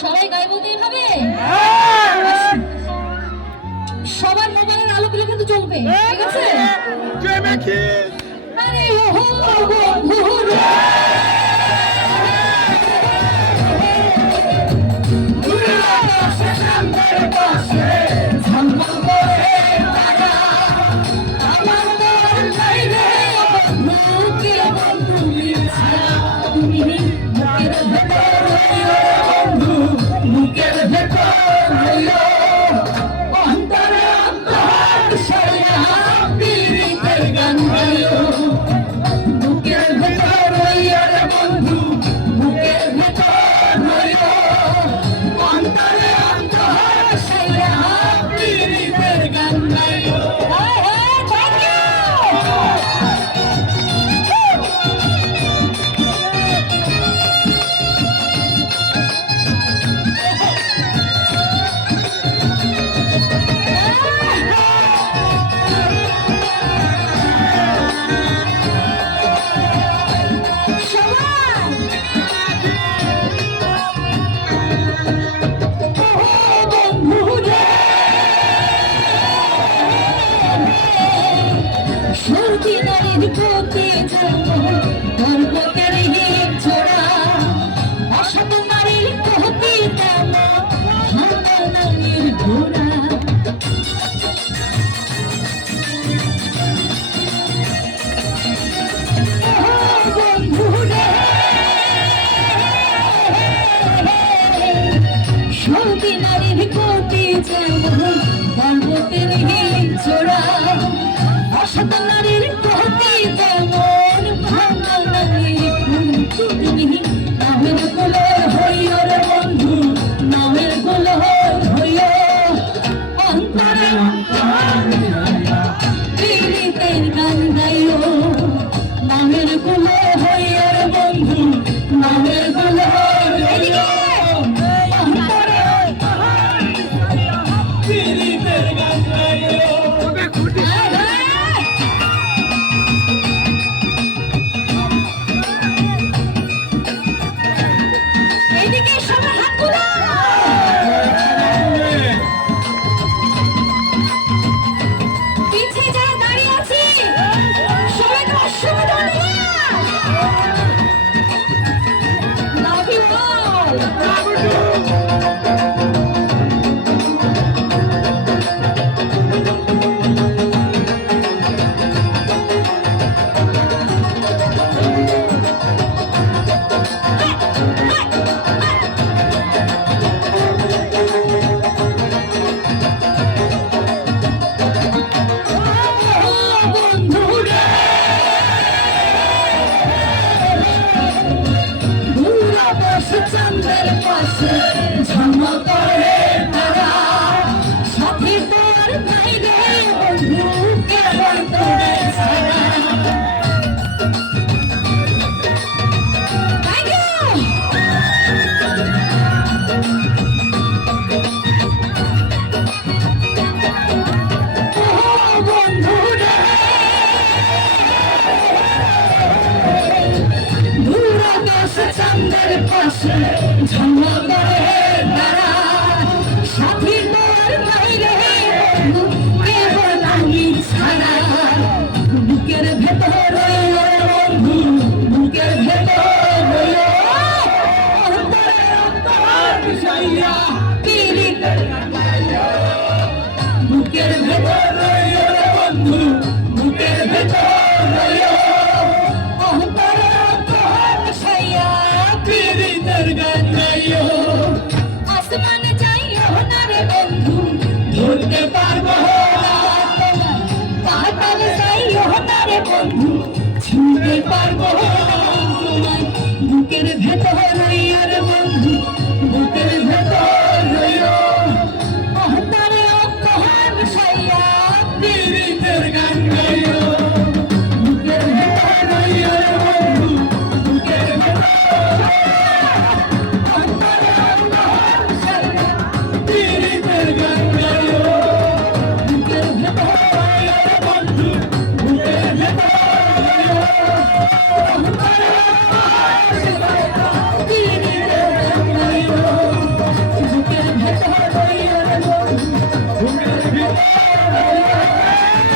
সবাই গাইবো তো এইভাবে, সবার মোবাইলের আলোগুলো কিন্তু জ্বলবে, ঠিক আছে? আরে ওহো বন্ধুরা বুকের ভেতর অন্তরে অন্তর সয়া পীড়িতের গান গাইও, বুকের ভেতর রে বন্ধু, বুকের ভেতর অন্তরে অন্তর সয়া পীড়িতের গান গাইও। বুকের ভেতর বুকের ভেতর বুকের ভেতর বন্ধু, বুকের ভেতর আসমানে যাইও না রে বন্ধু, ধরতে পারবো পাতালে যাইও না রে বন্ধু, ছুঁতে পারবো তোমার বুকের ভেতর রে বন্ধু, বুকের ভেতর অন্তরে অন্তর সাইয়া পীড়িতের গান গাইও, বুকের ভেতর রে বন্ধু, বুকের ভেতর অন্তরে অন্তর সাইয়া পীড়িতের পারবে